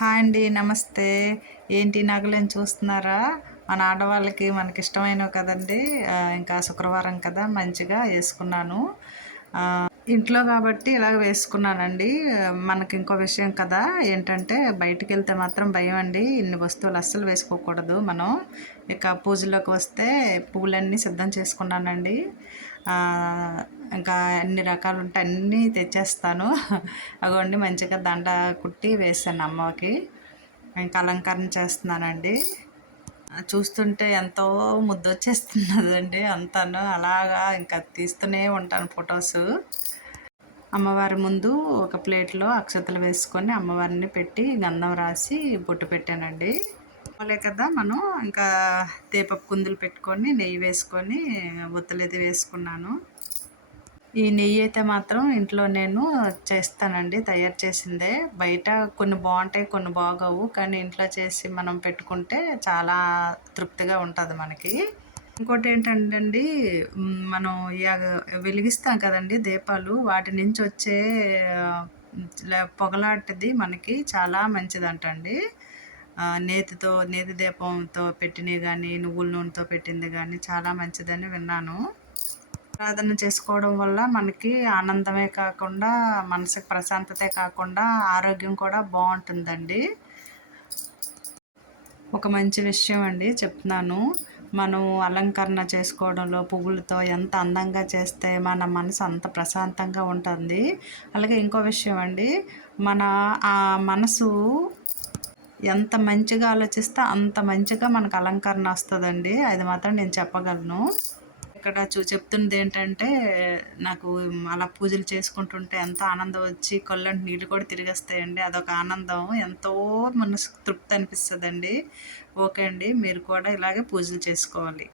Hi అండి. నమస్తే. ఏంటి నగలని చూస్తున్నారా? మన ఆడవాళ్ళకి మనకిష్టమైనవి కదండీ! ఇంకా శుక్రవారం కదా! మంచిగా యేసుకున్నాను. ఇంట్లో కాబట్టి ఇలాగ వేసుకున్నానండి. మనకి ఇంకో విషయం కదా! ఏంటంటే బయటికెళ్తే మాత్రం భయమండి. ఇన్ని వస్తువులు అస్సలు వేసుకోకూడదు మనం. ఇక పూజలోకి వస్తే పువ్వులన్నీ సిద్ధం చేసుకున్నానండి. ఆహ్, ఇంకా ఎన్ని రకాలుంటే అన్నీ తెచ్చేస్తాను. అగోండి మంచిగా దండ కుట్టి వేశాను అమ్మకి. ఇంకా అలంకరణ చేస్తున్నానండి. చూస్తుంటే ఎంతో ముద్దొచ్చేస్తున్నదండి అంతాను. అలాగా ఇంకా తీస్తూనే ఉంటాను ఫొటోసు. అమ్మవారి ముందు ఒక ప్లేట్‌లో అక్షతలు వేసుకొని అమ్మవారిని పెట్టి గంధం రాసి బొట్టు పెట్టానండి. మామూలే కదా! మనం ఇంకా దీపపు కుందులు పెట్టుకొని నెయ్యి వేసుకొని ఒత్తులైతే వేసుకున్నాను. ఈ నెయ్యి అయితే మాత్రం ఇంట్లో నేను చేస్తానండి. తయారు చేసిందే. బయట కొన్ని బావుంటాయి, కొన్ని బాగోవు. కానీ ఇంట్లో చేసి మనం పెట్టుకుంటే చాలా తృప్తిగా ఉంటది మనకి. ఇంకోటేంటంటే అండి, మనం యాగ వెలిగిస్తాం కదండీ దీపాలు. వాటి నుంచి వచ్చే ఆహ్, పొగలాంటిది మనకి చాలా మంచిదంటండి. నేతి దీపంతో పెట్టినయి గానీ, నువ్వుల నూనెతో పెట్టింది గానీ చాలా మంచిదని విన్నాను. ఆరాధన చేసుకోవడం వల్ల మనకి ఆనందమే కాకుండా, మనసుకి ప్రశాంతతే కాకుండా, ఆరోగ్యం కూడా బావుంటుందండి. ఒక మంచి విషయం అండి చెప్తున్నాను. మనం అలంకరణ చేసుకోవడంలో పువ్వులతో ఎంత అందంగా చేస్తే మన మనసు అంత ప్రశాంతంగా ఉంటుంది. అలాగే ఇంకో విషయం అండి, మన మనసు ఎంత మంచిగా ఆలోచిస్తే అంత మంచిగా మనకు అలంకరణ వస్తదండి. అది మాత్రం నేను చెప్పగలను. ఇక్కడ చెప్తున్నదేంటంటే, నాకు అలా పూజలు చేసుకుంటుంటే ఎంతో ఆనందం వచ్చి కళ్ళంట నీళ్ళు కూడా తిరిగొస్తాయండి. అదొక ఆనందం. ఎంతో మనసుకు తృప్తి అనిపిస్తదండి. ఓకే అండి. మీరు కూడా ఇలాగే పూజలు చేసుకోవాలి.